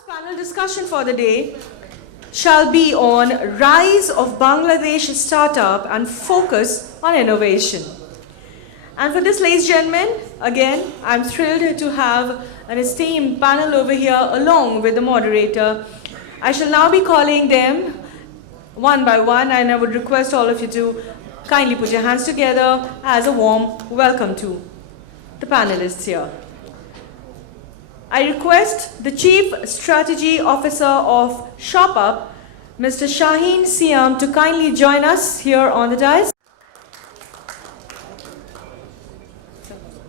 last panel discussion for the day shall be on Rise of Bangladesh Startup and Focus on Innovation. And for this, ladies and gentlemen, again, I'm thrilled to have an esteemed panel over here along with the moderator. I shall now be calling them one by one, and I would request all of you to kindly put your hands together as a warm welcome to the panelists here. I request the Chief Strategy Officer of ShopUp, Mr. Shaheen Siam, to kindly join us here on the dais.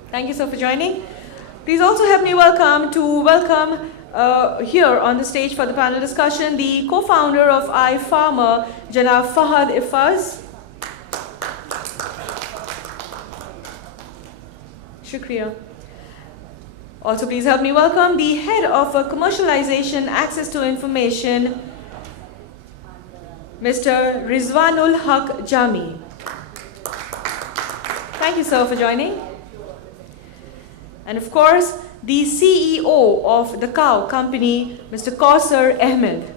Thank you, sir, for joining. Please also help me welcome here on the stage for the panel discussion the co-founder of iPharmer, Janab Fahad Ifaz. Shukriya. Also, please help me welcome the head of commercialization, access to information, Mr. Rizwanul Haq Jami. Thank you, sir, for joining. And of course, the CEO of the cow company, Mr. Kausar Ahmed.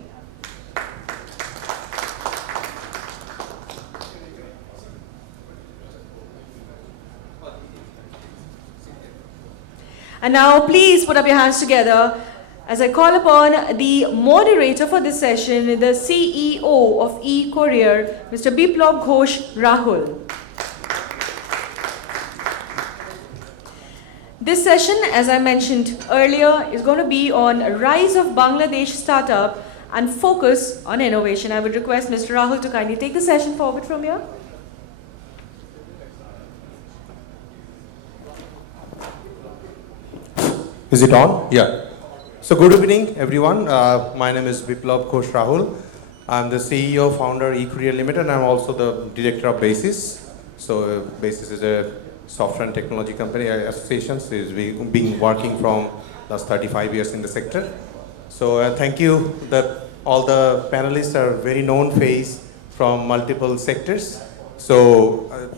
And now please put up your hands together as I call upon the moderator for this session, the CEO of e-Courier, Mr. Biplab Ghosh Rahul. This session, as I mentioned earlier, is going to be on Rise of Bangladesh Startup and Focus on Innovation. I would request Mr. Rahul to kindly take the session forward from here. Is it on? Yeah. So good evening, everyone. My name is Biplab Ghosh Rahul. I'm the CEO, founder, e-Courier Limited, and I'm also the director of Basis. So Basis is a software and technology company association. So it's been working from last 35 years in the sector. So thank you that all the panelists are very known face from multiple sectors. So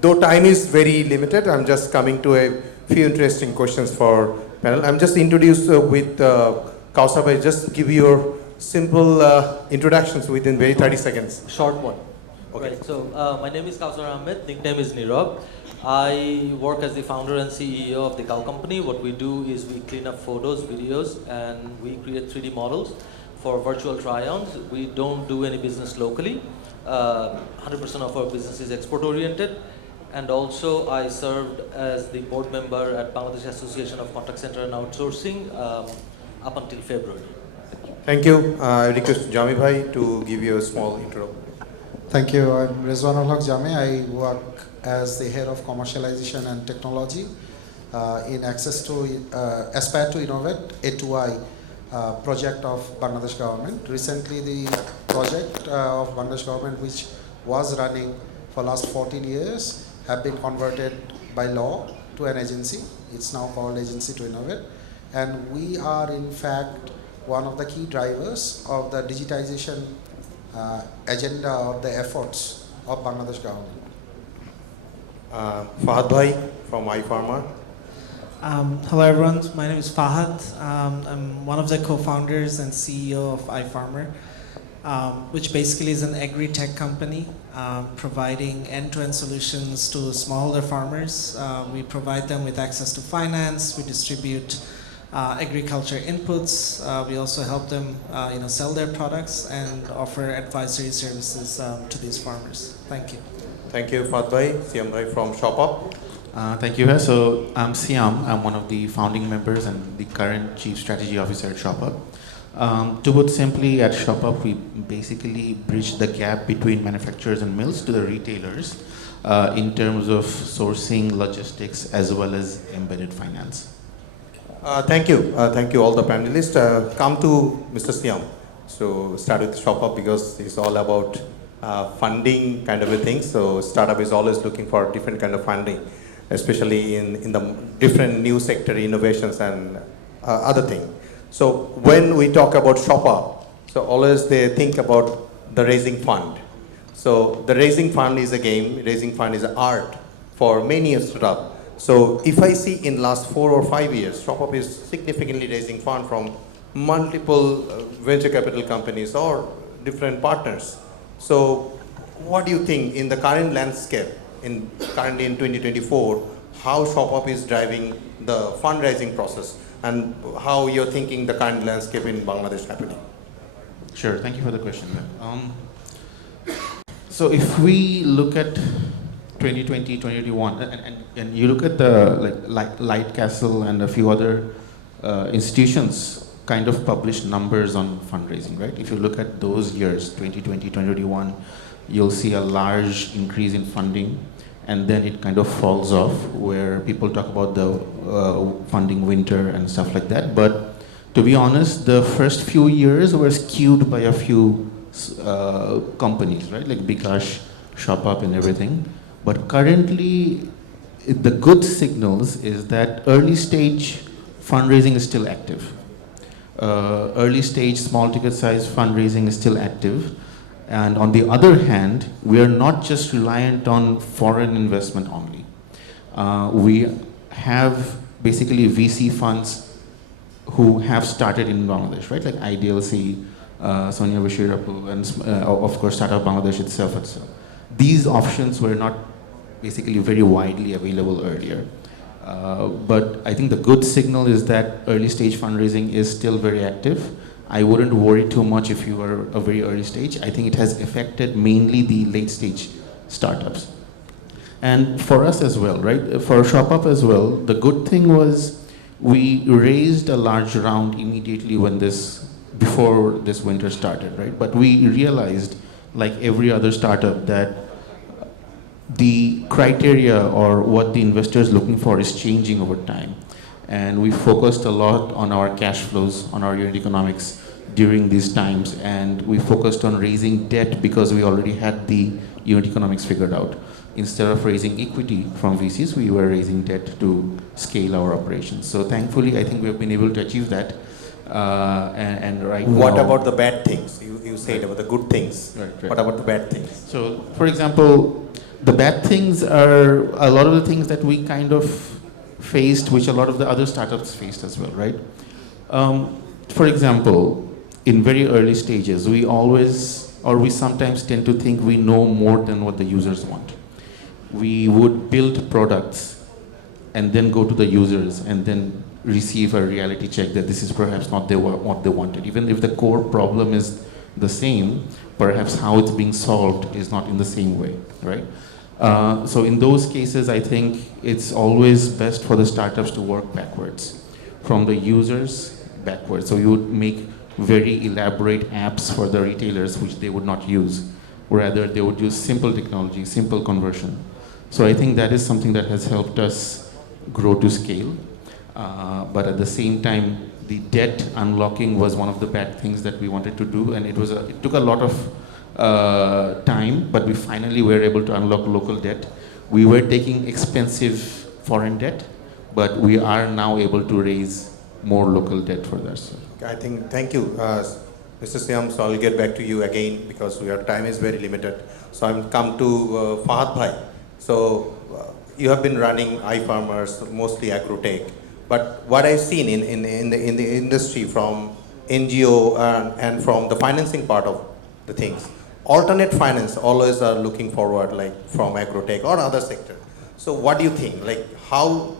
though time is very limited, I'm just coming to a few interesting questions for panel. I'm just introduced with Kausar. Just give your simple introductions within very 30 seconds. Short one. Okay. Right, so my name is Kausar Ahmed, nickname is Nirav. I work as the founder and CEO of the cow company. What we do is we clean up photos, videos, and we create 3D models for virtual try-ons. We don't do any business locally. 100% of our business is export-oriented. And also, I served as the board member at Bangladesh Association of Contact Center and Outsourcing up until February. Thank you. I request Jami Bhai to give you a small intro. Thank you. I'm Rizwanul Haq Jami. I work as the head of commercialization and technology in Aspire to Innovate, A2I project of Bangladesh government. Recently, the project of Bangladesh government, which was running for last 14 years, have been converted by law to an agency. It's now called Agency to Innovate. And we are in fact one of the key drivers of the digitization agenda or the efforts of Bangladesh government. Fahad Bhai from iPharmer. Hello everyone, my name is Fahad. I'm one of the co-founders and CEO of iPharmer, which basically is an agri-tech company providing end-to-end solutions to smallholder farmers. We provide them with access to finance, we distribute agriculture inputs, we also help them sell their products and offer advisory services to these farmers. Thank you. Thank you, Fahad Bhai. Siam Bhai from ShopUp. Thank you. So I'm Siam. I'm one of the founding members and the current Chief Strategy Officer at ShopUp. To put simply, at ShopUp, we basically bridge the gap between manufacturers and mills to the retailers in terms of sourcing, logistics, as well as embedded finance. Thank you. Thank you, all the panelists. Come to Mr. Siam. So start with ShopUp because it's all about funding kind of a thing. So startup is always looking for different kind of funding, especially in the different new sector innovations and other things. So when we talk about ShopUp, so always they think about the raising fund. So the raising fund is a game, raising fund is an art for many startups. So if I see in last 4 or 5 years, ShopUp is significantly raising fund from multiple venture capital companies or different partners. So what do you think in the current landscape, currently in 2024, how ShopUp is driving the fundraising process and how you're thinking the current landscape in Bangladesh happening? Sure, thank you for the question. So if we look at 2020, 2021, and you look at the like Light Castle and a few other institutions kind of publish numbers on fundraising, right? If you look at those years, 2020, 2021, you'll see a large increase in funding, and then it kind of falls off where people talk about the funding winter and stuff like that. But to be honest, the first few years were skewed by a few companies, right? Like Bikash, ShopUp and everything. But currently, the good signals is that early stage fundraising is still active. Early stage, small ticket size fundraising is still active. And on the other hand, we are not just reliant on foreign investment only. We have basically VC funds who have started in Bangladesh, right? Like IDLC, Sonia Bashirapu, and of course Startup Bangladesh itself. These options were not basically very widely available earlier. But I think the good signal is that early stage fundraising is still very active. I wouldn't worry too much if you are a very early stage. I think it has affected mainly the late stage startups. And for us as well, right? For ShopUp as well, the good thing was we raised a large round immediately before this winter started, right? But we realized, like every other startup, that the criteria or what the investor is looking for is changing over time. And we focused a lot on our cash flows, on our unit economics during these times. And we focused on raising debt because we already had the unit economics figured out. Instead of raising equity from VCs, we were raising debt to scale our operations. So thankfully, I think we've been able to achieve that. And right now... What about the bad things? You said about the good things. Right. What about the bad things? So, for example, the bad things are a lot of the things that we kind of faced, which a lot of the other startups faced as well, right? For example, in very early stages, we sometimes tend to think we know more than what the users want. We would build products and then go to the users and then receive a reality check that this is perhaps not what they wanted. Even if the core problem is the same, perhaps how it's being solved is not in the same way, right? So in those cases, I think it's always best for the startups to work backwards, from the users backwards. So you would make very elaborate apps for the retailers which they would not use. Rather, they would use simple technology, simple conversion. So I think that is something that has helped us grow to scale. But at the same time, the debt unlocking was one of the bad things that we wanted to do, and it took a lot of time, but we finally were able to unlock local debt. We were taking expensive foreign debt, but we are now able to raise more local debt for that. So. Thank you, Mr. Siam. So I'll get back to you again because your time is very limited. So I'm come to Fahad Bhai. So you have been running iFarmers, mostly agrotech. But what I've seen in the industry from NGO and from the financing part of the things, alternate finance always are looking forward, like from agrotech or other sector. So what do you think? Like how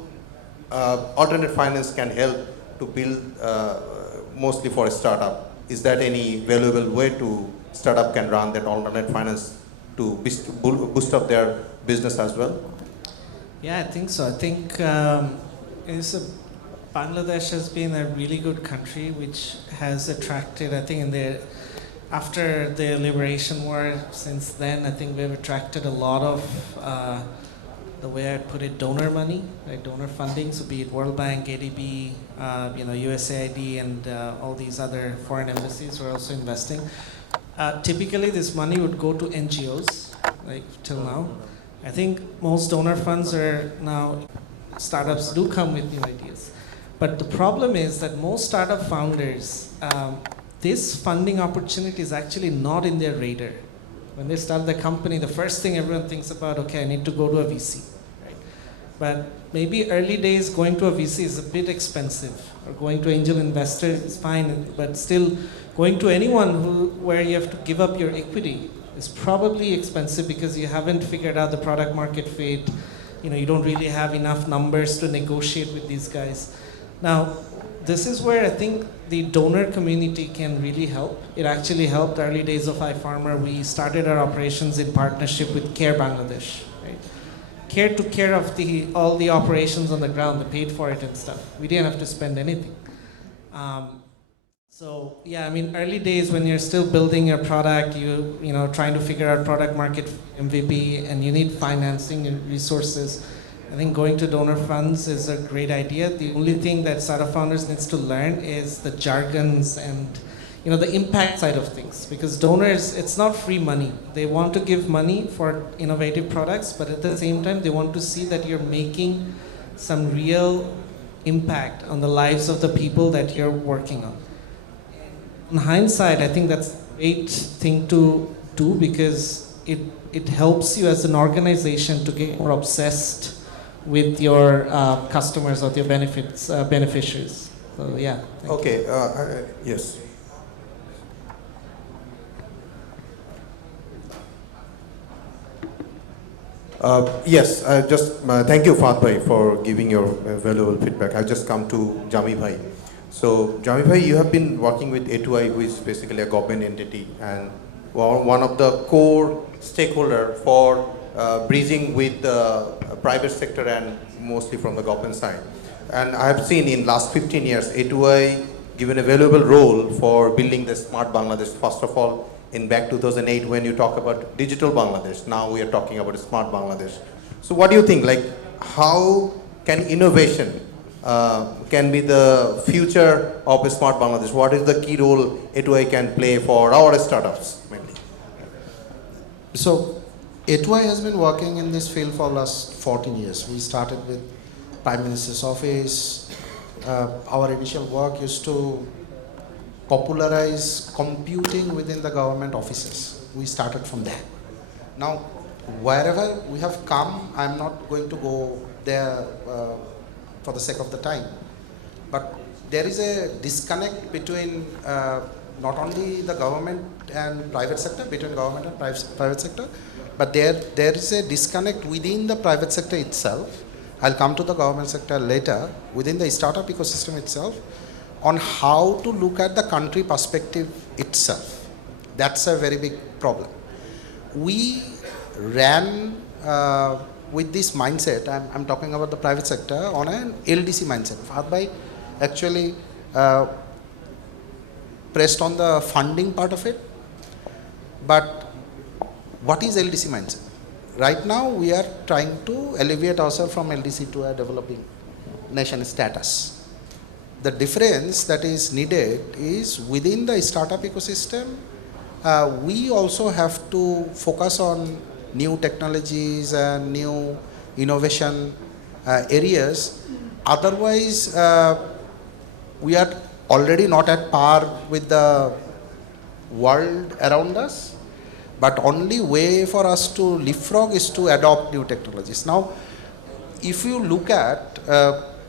alternate finance can help to build mostly for a startup? Is that any valuable way to startup can run that alternate finance to boost up their business as well? Yeah, I think so. I think Bangladesh has been a really good country which has attracted, I think after the liberation war, since then, I think we've attracted a lot of, the way I put it, donor money, right? Donor funding, so be it World Bank, ADB, USAID, and all these other foreign embassies who are also investing. Typically, this money would go to NGOs, like till now. I think most donor funds are now, startups do come with new ideas. But the problem is that most startup founders, this funding opportunity is actually not in their radar. When they start the company, the first thing everyone thinks about, okay, I need to go to a VC. Right? But maybe early days going to a VC is a bit expensive, or going to angel investor is fine, but still going to anyone where you have to give up your equity is probably expensive because you haven't figured out the product market fit. You don't really have enough numbers to negotiate with these guys. Now, this is where I think the donor community can really help. It actually helped early days of iFarmer. We started our operations in partnership with CARE Bangladesh. Right? CARE took care of all the operations on the ground. They paid for it and stuff. We didn't have to spend anything. So yeah, I mean, early days when you're still building your product, trying to figure out product market MVP, and you need financing and resources. I think going to donor funds is a great idea. The only thing that startup founders needs to learn is the jargons and the impact side of things. Because donors, it's not free money. They want to give money for innovative products, but at the same time, they want to see that you're making some real impact on the lives of the people that you're working on. In hindsight, I think that's a great thing to do because it helps you as an organization to get more obsessed with your customers or your beneficiaries. So yeah. Okay. Yes. Yes. Thank you, Fahad Bhai, for giving your valuable feedback. I've just come to Jami Bhai. So, Jami Bhai, you have been working with A2I, who is basically a government entity and one of the core stakeholder for bridging with the private sector and mostly from the government side. And I have seen in last 15 years, A2I given a valuable role for building the smart Bangladesh. First of all, in back 2008, when you talk about digital Bangladesh, now we are talking about smart Bangladesh. So what do you think, how can innovation can be the future of a smart Bangladesh? What is the key role A2I can play for our startups mainly? So A2I has been working in this field for last 14 years. We started with Prime Minister's office. Our initial work used to popularize computing within the government offices. We started from there. Now, wherever we have come, I'm not going to go there for the sake of the time. But there is a disconnect between not only the government and private sector, between government and private sector, but there is a disconnect within the private sector itself. I'll come to the government sector later, within the startup ecosystem itself, on how to look at the country perspective itself. That's a very big problem. We ran with this mindset, I'm talking about the private sector, on an LDC mindset. Fahad Bhai actually pressed on the funding part of it. But what is LDC mindset? Right now, we are trying to elevate ourselves from LDC to a developing nation status. The difference that is needed is within the startup ecosystem, we also have to focus on new technologies and new innovation areas. Otherwise, we are already not at par with the world around us, but only way for us to leapfrog is to adopt new technologies. Now, if you look at,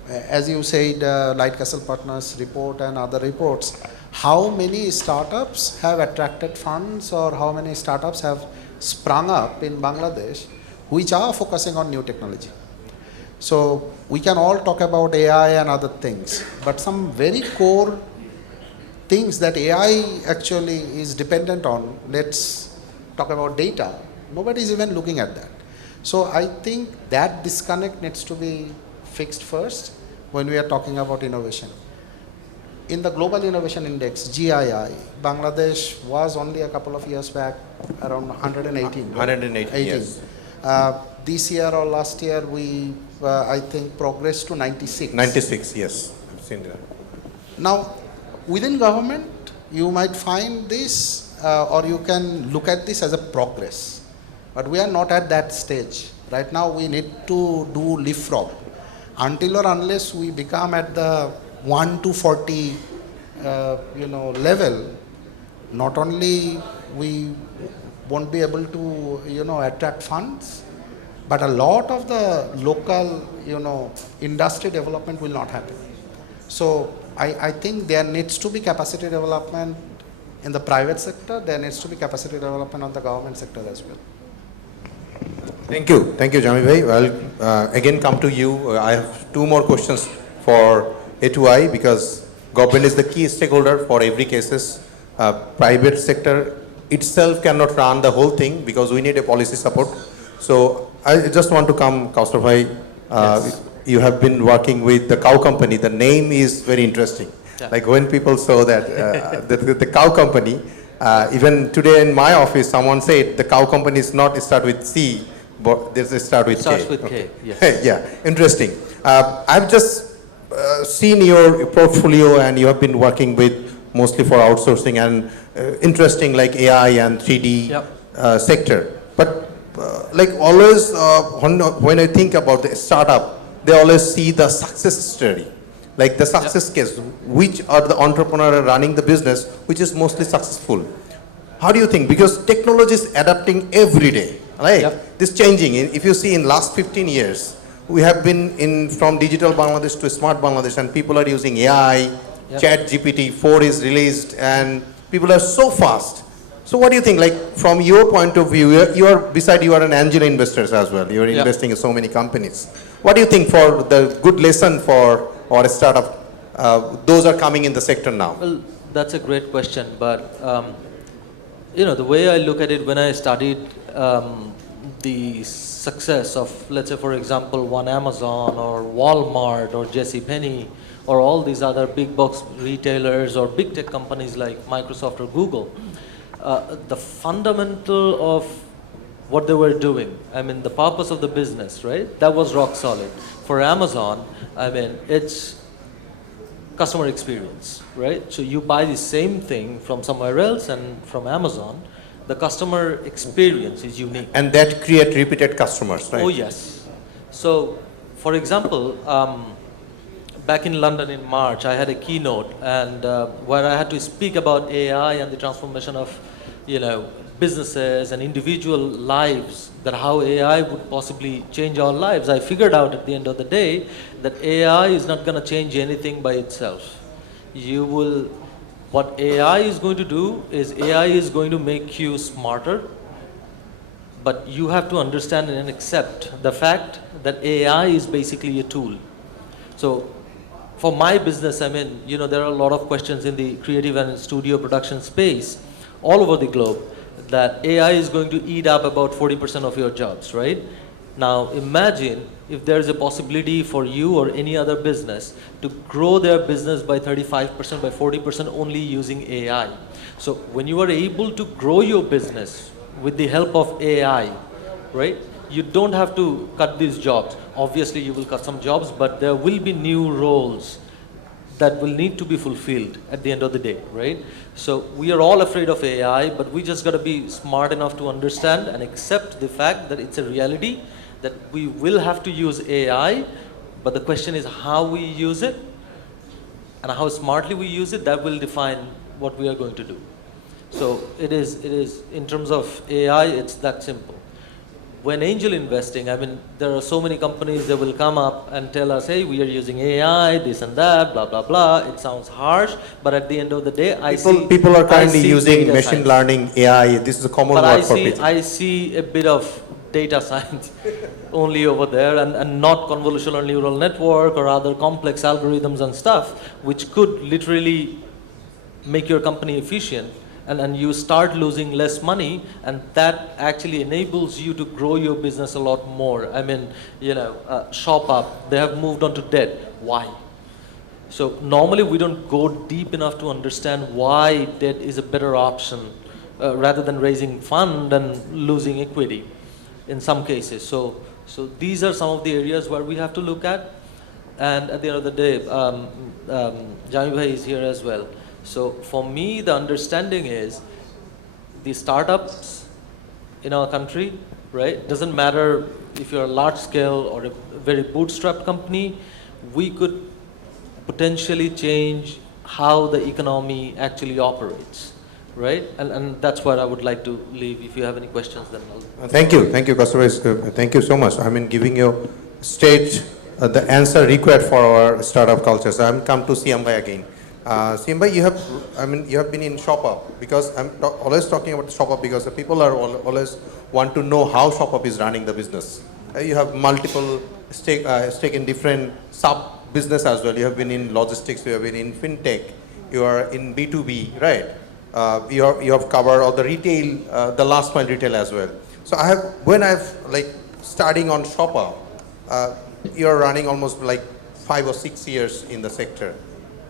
as you said, Light Castle Partners report and other reports, how many startups have attracted funds or how many startups have sprung up in Bangladesh which are focusing on new technology. So we can all talk about AI and other things, but some very core things that AI actually is dependent on, let's talk about data, nobody is even looking at that. So I think that disconnect needs to be fixed first when we are talking about innovation. In the Global Innovation Index, GII, Bangladesh was only a couple of years back around 118. 118, yes. This year or last year, we, I think, progressed to 96. 96, yes. I've seen that. Now, within government, you might find this, or you can look at this as a progress. But we are not at that stage. Right now, we need to do leapfrog. Until or unless we become at the 1 to 40 level, not only we won't be able to attract funds, But a lot of the local, industry development will not happen. So I think there needs to be capacity development in the private sector. There needs to be capacity development on the government sector as well. Thank you, Jami bhai. Well, again come to you. I have two more questions for A2I because government is the key stakeholder for every cases. Private sector itself cannot run the whole thing because we need a policy support. So I just want to come, Kaustubh bhai. Yes. You have been working with the cow company. The name is very interesting. Yeah. Like when people saw that the cow company, even today in my office, someone said the cow company is not start with C, but there's a start with K. Starts with Okay. K, yes. Yeah, interesting. I've just seen your portfolio and you have been working with mostly for outsourcing and interesting like AI and 3D Yep. sector. But like always, when I think about the startup, they always see the success story, like the success case, which are the entrepreneur running the business, which is mostly successful. How do you think? Because technology is adapting every day, right? Yep. This changing. If you see in last 15 years, we have been from digital Bangladesh to smart Bangladesh, and people are using AI, Yep. Chat GPT 4 is released, and people are so fast. So what do you think, like from your point of view, you are an angel investor as well. You are Yep. investing in so many companies. What do you think for the good lesson for or a startup? Those are coming in the sector now. Well, that's a great question, but the way I look at it, when I studied the success of, let's say, for example, one Amazon or Walmart or JCPenney or all these other big box retailers or big tech companies like Microsoft or Google, the fundamental of what they were doing, I mean, the purpose of the business, right? That was rock solid. For Amazon, I mean, it's customer experience, right? So you buy the same thing from somewhere else, and from Amazon, the customer experience is unique. And that create repeated customers, right? Oh yes. So, for example, back in London in March, I had a keynote, and where I had to speak about AI and the transformation of, businesses and individual lives, that how AI would possibly change our lives. I figured out at the end of the day that AI is not going to change anything by itself. What AI is going to do is AI is going to make you smarter, but you have to understand and accept the fact that AI is basically a tool. So for my business, I mean, there are a lot of questions in the creative and studio production space all over the globe that AI is going to eat up about 40% of your jobs, right? Now imagine if there is a possibility for you or any other business to grow their business by 35%, by 40% only using AI. So when you are able to grow your business with the help of AI, right? You don't have to cut these jobs. Obviously you will cut some jobs, but there will be new roles that will need to be fulfilled at the end of the day, right? So we are all afraid of AI, but we just got to be smart enough to understand and accept the fact that it's a reality, that we will have to use AI, but the question is how we use it and how smartly we use it. That will define what we are going to do. So it is in terms of AI, it's that simple. When angel investing, I mean, there are so many companies that will come up and tell us, hey, we are using AI, this and that, blah, blah, blah. It sounds harsh, but at the end of the day, People are currently see using data machine science. learning, AI. This is a common But word for people. I see a bit of data science only over there, and not convolutional neural network or other complex algorithms and stuff, which could literally make your company efficient. And you start losing less money, and that actually enables you to grow your business a lot more. I mean, Shop Up, they have moved on to debt. Why? So normally we don't go deep enough to understand why debt is a better option rather than raising fund and losing equity in some cases. So these are some of the areas where we have to look at. And at the end of the day, Jami bhai is here as well. So for me, the understanding is the startups in our country, right? Doesn't matter if you're a large scale or a very bootstrapped company, we could potentially change how the economy actually operates, right? And that's what I would like to leave. If you have any questions, then I'll... Thank you, Kasturba. Thank you so much. I mean, giving you straight the answer required for our startup culture. So I'm come to CM again. CM, you have been in ShopUp, because I'm always talking about ShopUp because the people are always want to know how ShopUp is running the business. You have multiple stake in different sub business as well. You have been in logistics, you have been in fintech, you are in B2B, right? You have covered all the retail, the last mile retail as well. So when I've like starting on ShopUp, you're running almost like 5 or 6 years in the sector.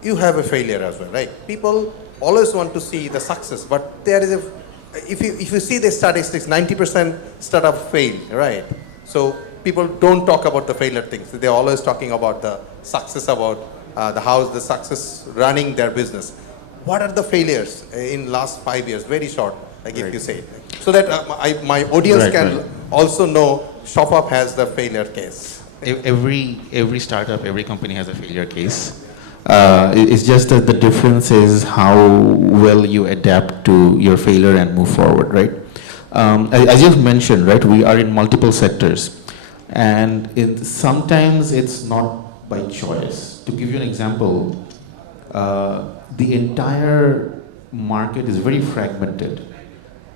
You have a failure as well, right? People always want to see the success, but there is if you see the statistics, 90% startup fail, right? So people don't talk about the failure things. They're always talking about the success, about how's the success running their business. What are the failures in last 5 years? Very short, like if you say, so that my audience can also know ShopUp has the failure case. Every startup, every company has a failure case. It's just that the difference is how well you adapt to your failure and move forward, right? As you've mentioned, right, we are in multiple sectors, and sometimes it's not by choice. To give you an example, the entire market is very fragmented.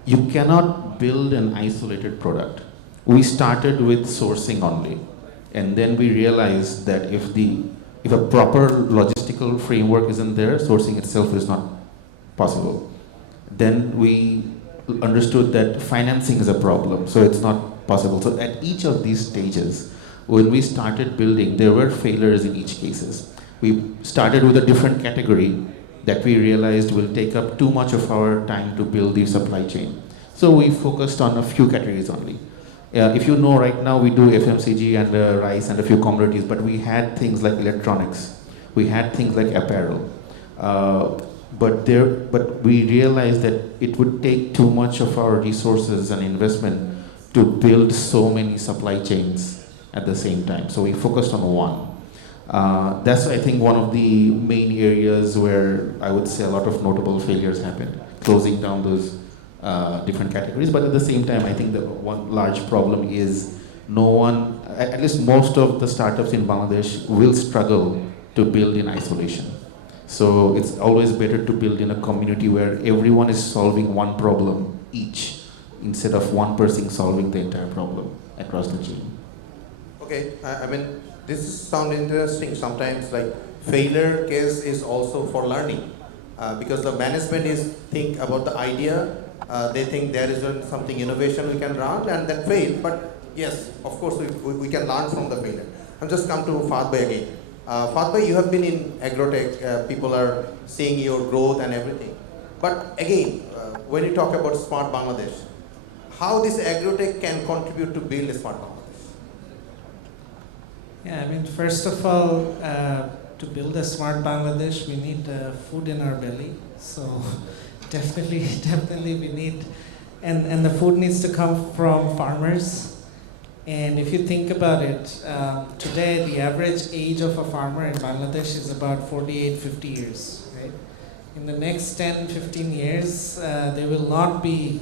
You cannot build an isolated product. We started with sourcing only, and then we realized that if a proper logistical framework isn't there, sourcing itself is not possible. Then we understood that financing is a problem, so it's not possible. So at each of these stages, when we started building, there were failures in each cases. We started with a different category that we realized will take up too much of our time to build the supply chain. So we focused on a few categories only. If you know, right now we do FMCG and rice and a few commodities, but we had things like electronics, we had things like apparel, but we realized that it would take too much of our resources and investment to build so many supply chains at the same time. So we focused on one. That's, I think, one of the main areas where I would say a lot of notable failures happened, closing down those different categories. But at the same time, I think the one large problem is no one, at least most of the startups in Bangladesh will struggle to build in isolation. So it's always better to build in a community where everyone is solving one problem each, instead of one person solving the entire problem across the chain. Okay, I mean, this sounds interesting. Sometimes like failure case is also for learning, because the management is think about the idea. They think there is something innovation we can run and then fail. But yes, of course we can learn from the failure. I'm just come to Fahad Bhai again. Fahad Bhai, you have been in agrotech. People are seeing your growth and everything. But again, when you talk about smart Bangladesh, how this agrotech can contribute to build a smart Bangladesh? Yeah, I mean, first of all, to build a smart Bangladesh, we need food in our belly. So definitely we need, and the food needs to come from farmers. And if you think about it, today the average age of a farmer in Bangladesh is about 48, 50 years, right? In the next 10, 15 years, they will not be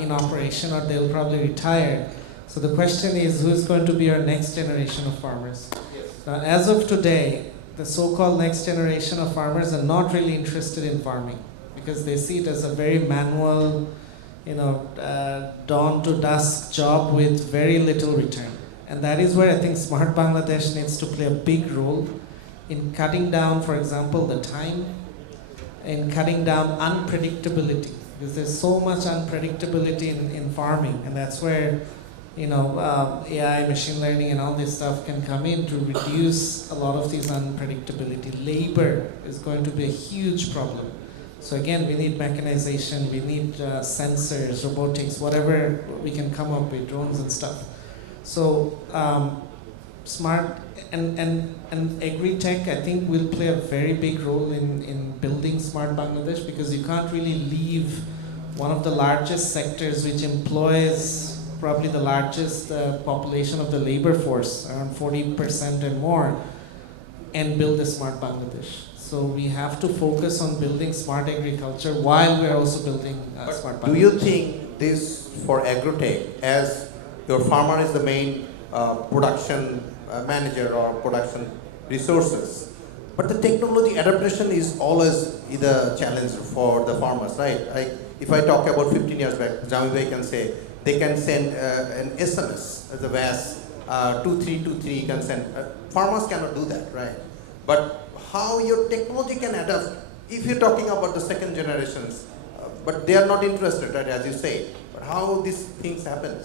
in operation, or they'll probably retire. So the question is, who is going to be our next generation of farmers? Yes. Now, as of today, the so-called next generation of farmers are not really interested in farming, because they see it as a very manual, dawn to dusk job with very little return. And that is where I think Smart Bangladesh needs to play a big role in cutting down, for example, the time, in cutting down unpredictability, because there's so much unpredictability in farming, and that's where AI, machine learning, and all this stuff can come in to reduce a lot of these unpredictability. Labor is going to be a huge problem. So again, we need mechanization, we need sensors, robotics, whatever we can come up with, drones and stuff. So smart and agri-tech, I think, will play a very big role in building Smart Bangladesh, because you can't really leave one of the largest sectors which employs probably the largest population of the labor force, around 40% and more, and build a smart Bangladesh. So we have to focus on building smart agriculture while we're also building smart Do you think this for agrotech, as your farmer is the main production manager or production resources, but the technology adaptation is always the challenge for the farmers, right? Like if I talk about 15 years back, Jami can say they can send an SMS as a VAS 2323 can send. Farmers cannot do that, right? But how your technology can adapt, if you're talking about the second generations, but they are not interested, right, as you say, but how these things happen?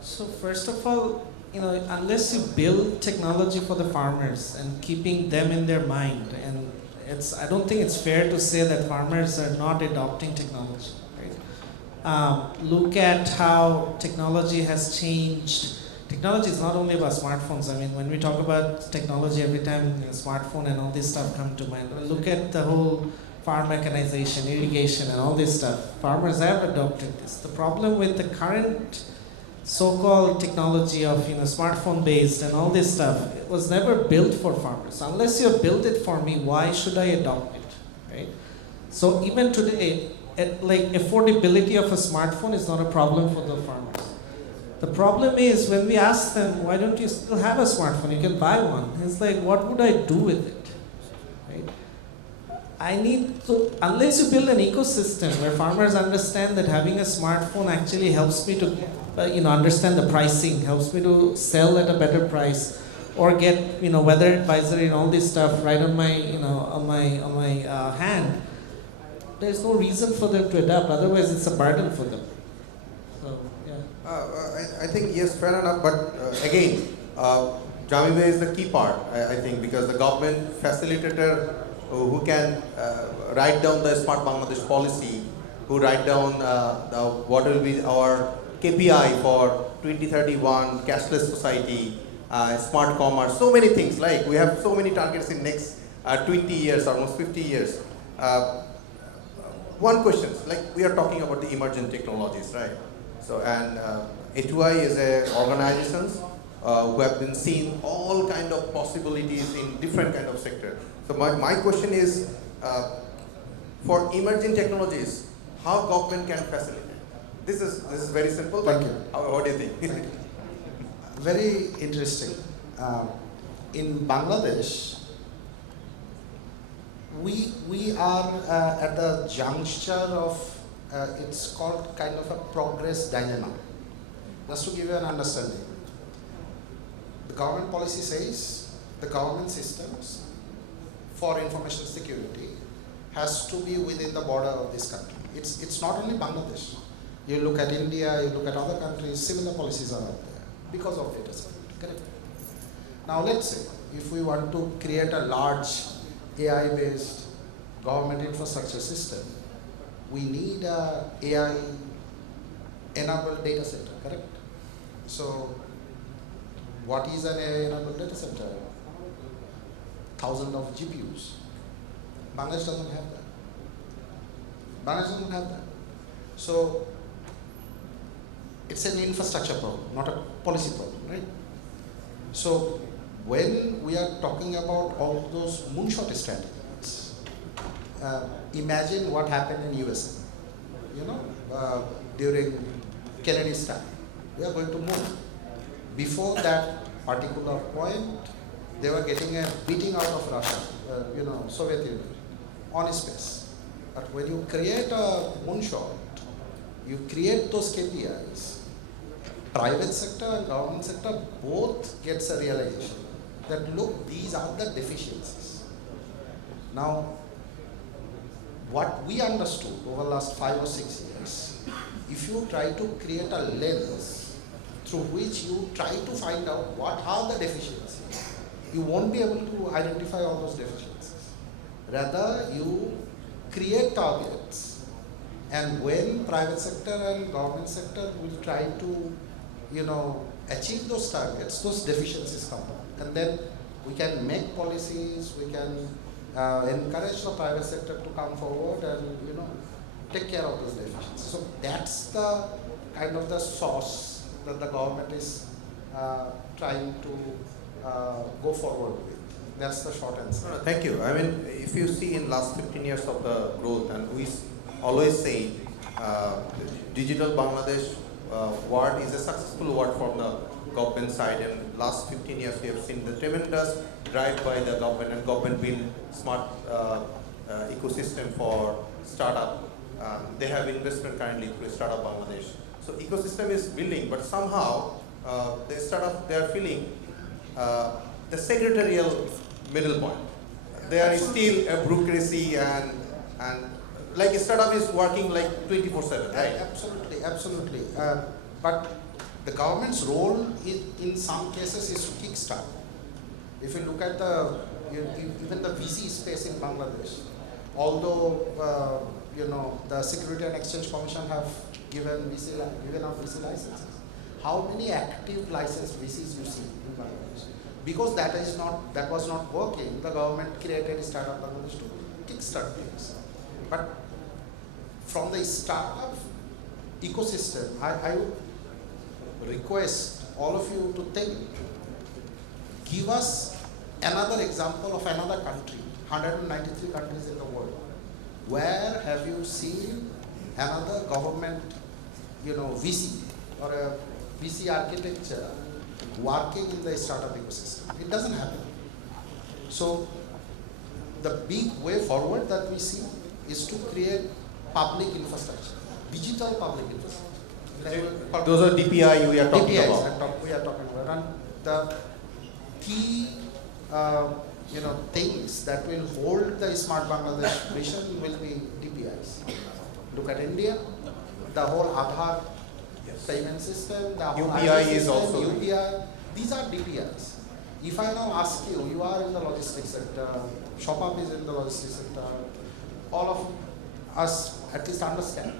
So first of all, unless you build technology for the farmers and keeping them in their mind, and I don't think it's fair to say that farmers are not adopting technology, right? Look at how technology has changed. Technology is not only about smartphones. I mean, when we talk about technology, every time smartphone and all this stuff come to mind. Look at the whole farm mechanization, irrigation, and all this stuff. Farmers have adopted this. The problem with the current so-called technology of smartphone-based and all this stuff, it was never built for farmers. Unless you have built it for me, why should I adopt it, right? So even today, affordability of a smartphone is not a problem for the farmers. The problem is when we ask them, why don't you still have a smartphone? You can buy one. It's like, what would I do with it, right? Unless you build an ecosystem where farmers understand that having a smartphone actually helps me to understand the pricing, helps me to sell at a better price, or get weather advisory and all this stuff right on my hand. There's no reason for them to adapt. Otherwise, it's a burden for them. So yeah. I think yes, fair enough. But again, Jamibe is the key part. I think because the government facilitator who can write down the Smart Bangladesh policy, who write down what will be our KPI for 2031, cashless society, smart commerce, so many things. Like we have so many targets in next 20 years, almost 50 years. One question, like we are talking about the emerging technologies, right? So and A2I is a organizations who have been seeing all kind of possibilities in different kind of sector. So my question is, for emerging technologies, how government can facilitate? This is very simple. Thank you. What do you think? Thank you. Very interesting. In Bangladesh, we are at the juncture of it's called kind of a progress dilemma. Just to give you an understanding, the government policy says the government systems for information security has to be within the border of this country. It's not only Bangladesh. You look at India, you look at other countries, similar policies are out there because of data security, correct? Now let's say if we want to create a large AI-based government infrastructure system, we need a AI-enabled data center, correct? So what is an AI-enabled data center? Thousands of GPUs. Bangladesh doesn't have that. Bangladesh doesn't have that. So it's an infrastructure problem, not a policy problem, right? So when we are talking about all those moonshot strategies, imagine what happened in USA, during Kennedy's time. We are going to move. Before that particular point, they were getting a beating out of Russia, Soviet Union, on space. But when you create a moonshot, you create those KPIs, private sector and government sector both gets a realization that look, these are the deficiencies. Now, what we understood over the last 5 or 6 years, if you try to create a lens through which you try to find out what are the deficiencies, you won't be able to identify all those deficiencies. Rather, you create targets, and when private sector and government sector will try to achieve those targets, those deficiencies come out. And then we can make policies, we can encourage the private sector to come forward and take care of those deficiencies. So that's the kind of the source that the government is trying to go forward with. That's the short answer. Thank you. I mean, if you see in last 15 years of the growth, and we always say digital Bangladesh word is a successful word from the government side, and last 15 years we have seen the tremendous drive by the government, and government build smart ecosystem for startup. They have investment currently through Startup Bangladesh. So ecosystem is building, but somehow the startup, they are feeling the secretarial middle point. There is still a bureaucracy, and like a startup is working like 24/7, right? Absolutely, absolutely. But the government's role in some cases is to kickstart. If you look at even the VC space in Bangladesh, although the Security and Exchange Commission have given out VC licenses, how many active licensed VCs you see in Bangladesh? Because that was not working, the government created Startup Bangladesh to kickstart things. But from the startup ecosystem, I would request all of you to think, give us another example of another country, 193 countries in the world. Where have you seen another government, VC or a VC architecture working in the startup ecosystem? It doesn't happen. So the big way forward that we see is to create public infrastructure, digital public infrastructure. Those are DPI we are talking DPIs about. we are talking about. And the key things that will hold the Smart Bangladesh vision will be DPIs. Look at India, the whole Aadhaar payment system, the whole UPI ID is system, also UPI, these are DPIs. If I now ask you, you are in the logistics sector, ShopUp is in the logistics sector, all of us at least understand.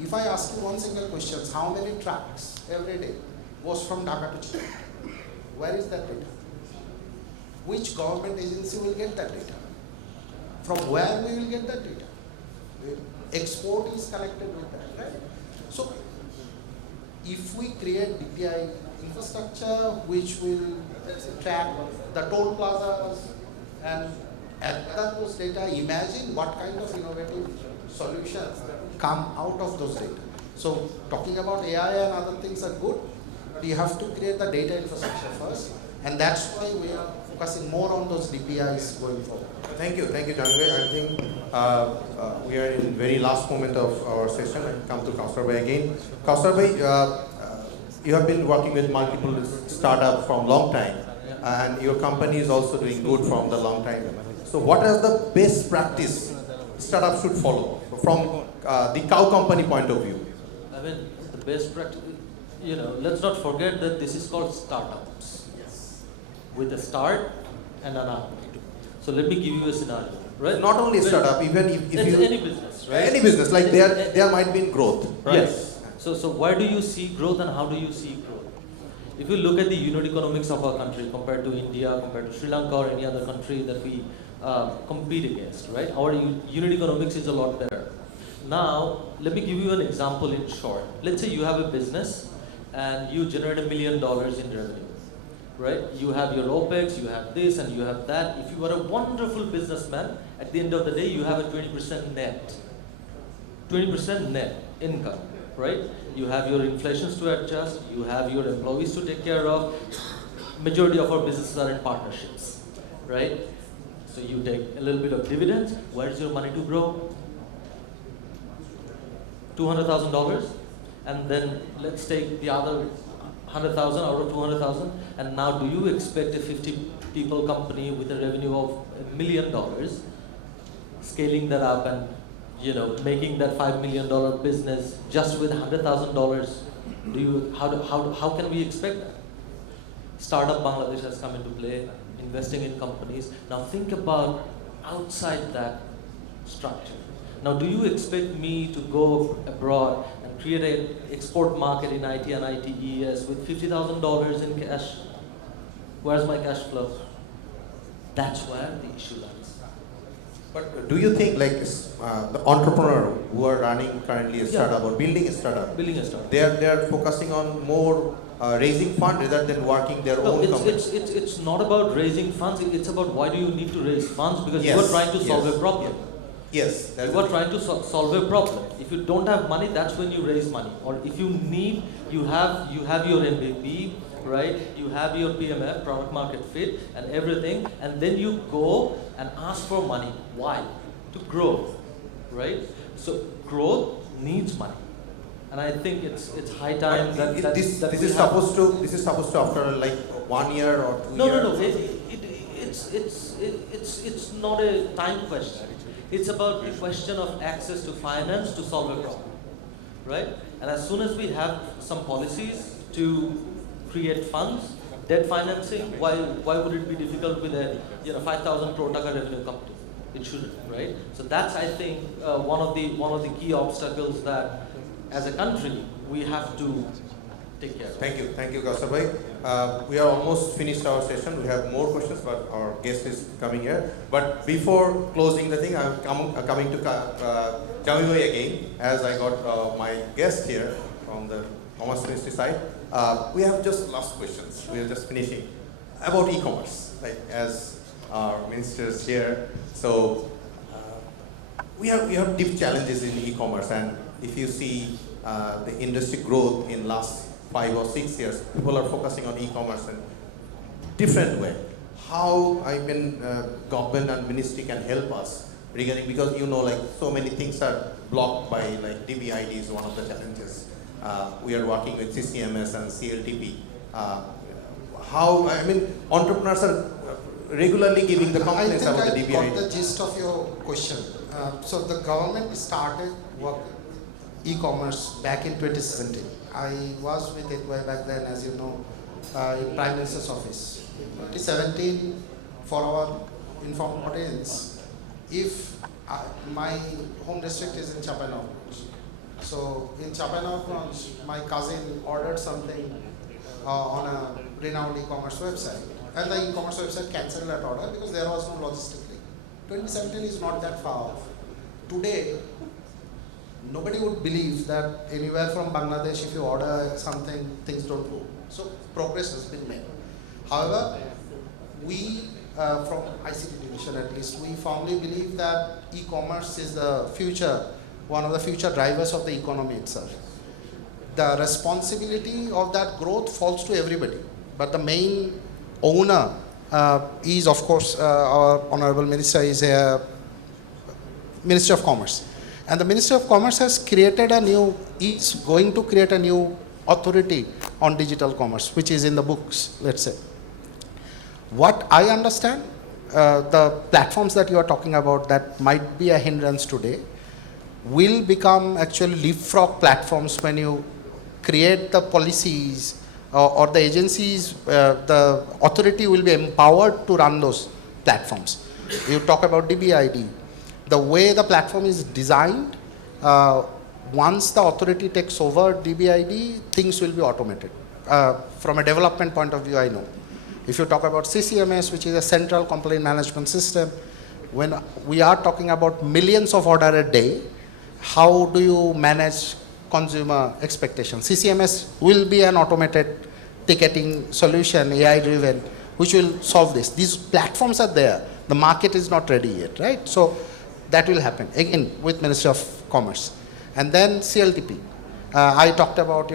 If I ask you one single question, how many trucks every day goes from Dhaka to Chennai? Where is that data? Which government agency will get that data? From where we will get that data? Export is connected with that, right? So, if we create DPI infrastructure which will track the toll plazas and gather those data, imagine what kind of innovative solutions come out of those data. So, talking about AI and other things are good, but you have to create the data infrastructure first, and that's why we are focusing more on those DPIs going forward. Thank you, Janvi. I think we are in very last moment of our session. I come to Kausar Bhai again. Kausar Bhai, you have been working with multiple startups from long time, and your company is also doing good from the long time. So what is the best practice startups should follow from the cow company point of view? I mean, the best practice, let's not forget that this is called startups. Yes. With a start and an out. So let me give you a scenario, right? Not only startup, even if you... Any business, right? Any business, like there might be growth, right? Yes. So why do you see growth and how do you see growth? If you look at the unit economics of our country compared to India, compared to Sri Lanka or any other country that we compete against, right? Our unit economics is a lot better. Now, let me give you an example in short. Let's say you have a business and you generate $1 million in revenue, right? You have your OPEX, you have this and you have that. If you are a wonderful businessman, at the end of the day, you have a 20% net. 20% net income, right? You have your inflations to adjust, you have your employees to take care of. Majority of our businesses are in partnerships, right? So you take a little bit of dividends. Where is your money to grow? $200,000, and then let's take the other 100,000 out of 200,000. And now, do you expect a 50-people company with a revenue of $1 million, scaling that up and making that $5 million business just with $100,000? How can we expect that? Startup Bangladesh has come into play, investing in companies. Now think about outside that structure. Now, do you expect me to go abroad and create an export market in IT and ITES with $50,000 in cash? Where's my cash flow? That's where the issue lies. But do you think like the entrepreneur who are running currently a startup or building a startup, they are focusing on more raising fund rather than working their own company? It's not about raising funds. It's about why do you need to raise funds, because you are trying to solve a problem. Yes, you are trying to solve a problem. If you don't have money, that's when you raise money. Or if you need, you have your MVP, right? You have your PMF, product market fit, and everything, and then you go and ask for money. Why? To grow, right? So growth needs money, and I think it's high time that this is supposed to after like 1 year or 2 years. It's not a time question. It's about the question of access to finance to solve a problem, right? And as soon as we have some policies to create funds, debt financing, why would it be difficult with a 5,000 crore taka revenue company? It shouldn't, right? So that's, I think, one of the key obstacles that, as a country, we have to take care of. Thank you, Kaustubh bhai. We are almost finished our session. We have more questions, but our guest is coming here. But before closing the thing, I'm coming to Jami bhai again, as I got my guest here from the Commerce Ministry side. We have just last questions. We are just finishing about e-commerce, like as our ministers here. So we have deep challenges in e-commerce, and if you see the industry growth in last 5 or 6 years, people are focusing on e-commerce in different way. How government and ministry can help us regarding, because like so many things are blocked by like DBID is one of the challenges. We are working with CCMS and CLTP. Entrepreneurs are regularly giving the complaints about the DBID. I think I got the gist of your question. So the government started work e-commerce back in 2017. I was with ETY back then, as you know, in Prime Minister's office. In 2017, for our informed audience, if my home district is in Chapanao, so in Chapanao, my cousin ordered something on a renowned e-commerce website, and the e-commerce website cancelled that order because there was no logistic link. 2017 is not that far off. Today, nobody would believe that anywhere from Bangladesh, if you order something, things don't go. So progress has been made. However, we from ICT division at least, we firmly believe that e-commerce is the future, one of the future drivers of the economy itself. The responsibility of that growth falls to everybody, but the main owner is, of course, our Honorable Minister is Ministry of Commerce. And the Ministry of Commerce is going to create a new authority on digital commerce, which is in the books, let's say. What I understand, the platforms that you are talking about that might be a hindrance today will become actually leapfrog platforms when you create the policies or the agencies, the authority will be empowered to run those platforms. You talk about DBID. The way the platform is designed, once the authority takes over DBID, things will be automated. From a development point of view, I know. If you talk about CCMS, which is a central complaint management system, when we are talking about millions of orders a day, how do you manage consumer expectations? CCMS will be an automated ticketing solution, AI-driven, which will solve this. These platforms are there. The market is not ready yet, right? So that will happen, again, with Ministry of Commerce. And then CLTP. I talked about,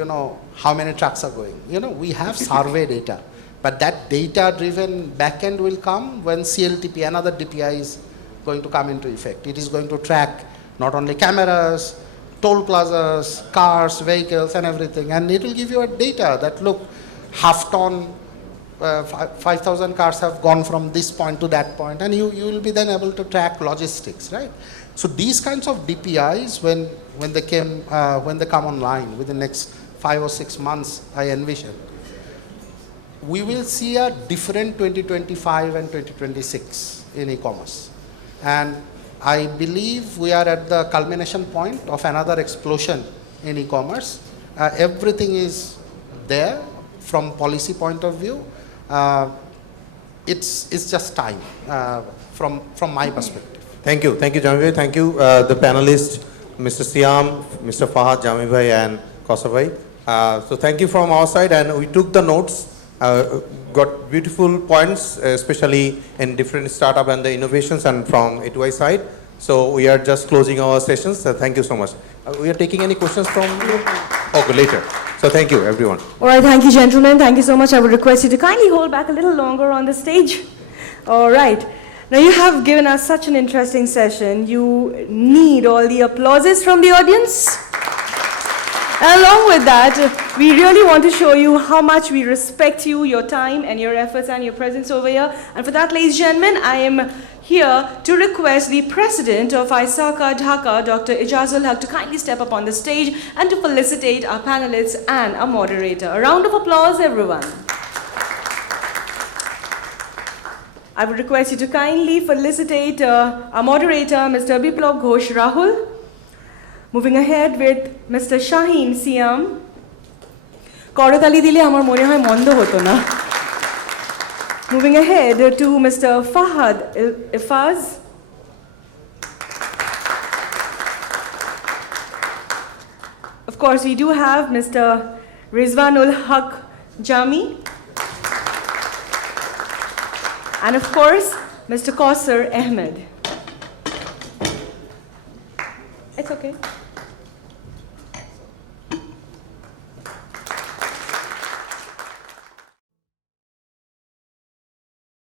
how many trucks are going. We have survey data, but that data-driven backend will come when CLTP, another DPI, is going to come into effect. It is going to track not only cameras, toll plazas, cars, vehicles, and everything. And it will give you a data that, look, half ton, 5,000 cars have gone from this point to that point, and you will be then able to track logistics, right? So these kinds of DPIs, when they come online within the next 5 or 6 months, I envision, we will see a different 2025 and 2026 in e-commerce. And I believe we are at the culmination point of another explosion in e-commerce. Everything is there from policy point of view. It's just time from my perspective. Thank you, Jami bhai. Thank you, the panelists, Mr. Siam, Mr. Fahad, Jami bhai, and Kausa bhai. So thank you from our side, and we took the notes, got beautiful points, especially in different startup and the innovations, and from A2I side. So we are just closing our sessions. Thank you so much. We are taking any questions from you? Okay, later. So thank you, everyone. All right, thank you, gentlemen. Thank you so much. I would request you to kindly hold back a little longer on the stage. All right. Now, you have given us such an interesting session. You need all the applauses from the audience. And along with that, we really want to show you how much we respect you, your time and your efforts and your presence over here. And for that, ladies and gentlemen, I am here to request the President of Infocom Dhaka, Dr. Ijazul Haq, to kindly step up on the stage and to felicitate our panelists and our moderator. A round of applause, everyone. I would request you to kindly felicitate our moderator, Mr. Biplab Ghosh Rahul. Moving ahead with Mr. Shaheen Siam. Korotali dile amar mone hoy mondo hoto na. Moving ahead to Mr. Fahad Ifaz. Of course, we do have Mr. Rizwanul Haq Jami. And of course, Mr. Kausar Ahmed. It's okay.